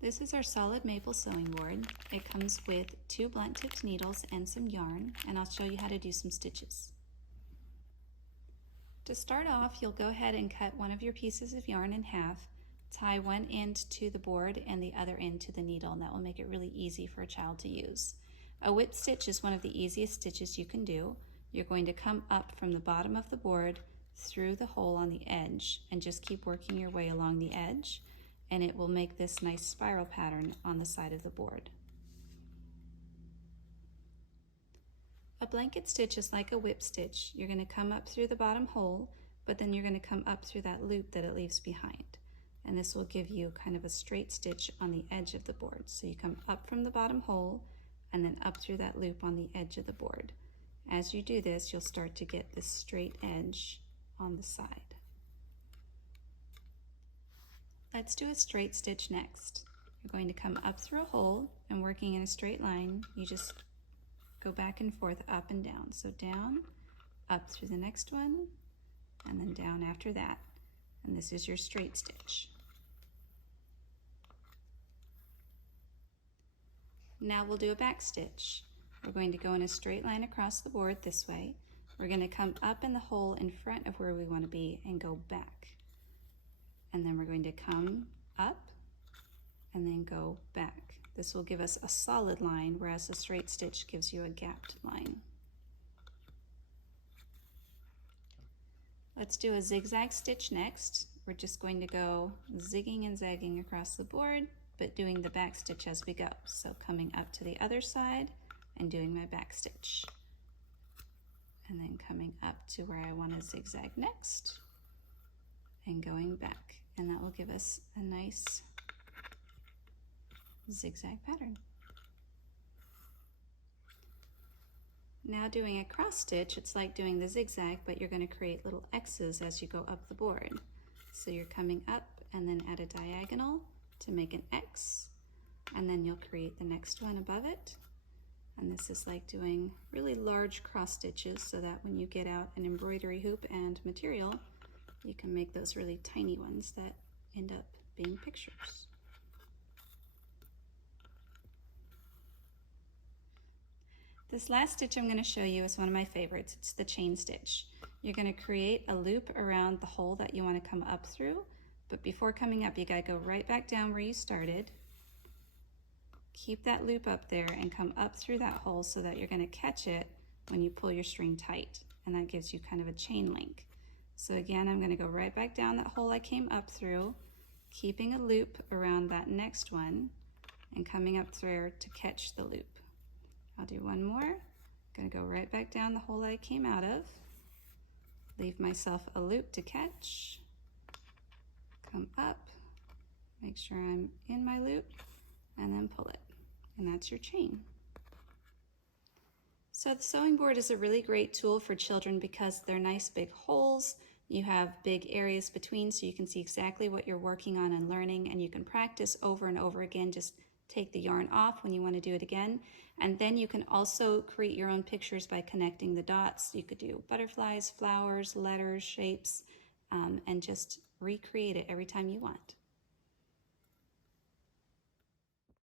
This is our solid maple sewing board. It comes with 2 blunt tipped needles and some yarn, and I'll show you how to do some stitches. To start off, you'll go ahead and cut one of your pieces of yarn in half, tie one end to the board and the other end to the needle, and that will make it really easy for a child to use. A whip stitch is one of the easiest stitches you can do. You're going to come up from the bottom of the board through the hole on the edge and just keep working your way along the edge, and it will make this nice spiral pattern on the side of the board. A blanket stitch is like a whip stitch. You're going to come up through the bottom hole, but then you're going to come up through that loop that it leaves behind. And this will give you kind of a straight stitch on the edge of the board. So you come up from the bottom hole and then up through that loop on the edge of the board. As you do this, you'll start to get this straight edge on the side. Let's do a straight stitch next. You're going to come up through a hole, and working in a straight line, you just go back and forth, up and down. So down, up through the next one, and then down after that. And this is your straight stitch. Now we'll do a back stitch. We're going to go in a straight line across the board this way. We're going to come up in the hole in front of where we want to be and go back. And then we're going to come up and then go back. This will give us a solid line, whereas a straight stitch gives you a gapped line. Let's do a zigzag stitch next. We're just going to go zigging and zagging across the board, but doing the back stitch as we go. So coming up to the other side and doing my back stitch. And then coming up to where I want to zigzag next and going back. And that will give us a nice zigzag pattern. Now doing a cross stitch, it's like doing the zigzag, but you're going to create little X's as you go up the board. So you're coming up and then add a diagonal to make an X, and then you'll create the next one above it. And this is like doing really large cross stitches so that when you get out an embroidery hoop and material, you can make those really tiny ones that end up being pictures. This last stitch I'm going to show you is one of my favorites. It's the chain stitch. You're going to create a loop around the hole that you want to come up through, but before coming up, you got to go right back down where you started. Keep that loop up there and come up through that hole so that you're going to catch it when you pull your string tight, and that gives you kind of a chain link. So again, I'm going to go right back down that hole I came up through, keeping a loop around that next one and coming up through to catch the loop. I'll do one more. I'm going to go right back down the hole I came out of, leave myself a loop to catch, come up, make sure I'm in my loop, and then pull it. And that's your chain. So the sewing board is a really great tool for children because they're nice big holes. You have big areas between so you can see exactly what you're working on and learning, and you can practice over and over again. Just take the yarn off when you want to do it again. And then you can also create your own pictures by connecting the dots. You could do butterflies, flowers, letters, shapes, and just recreate it every time you want.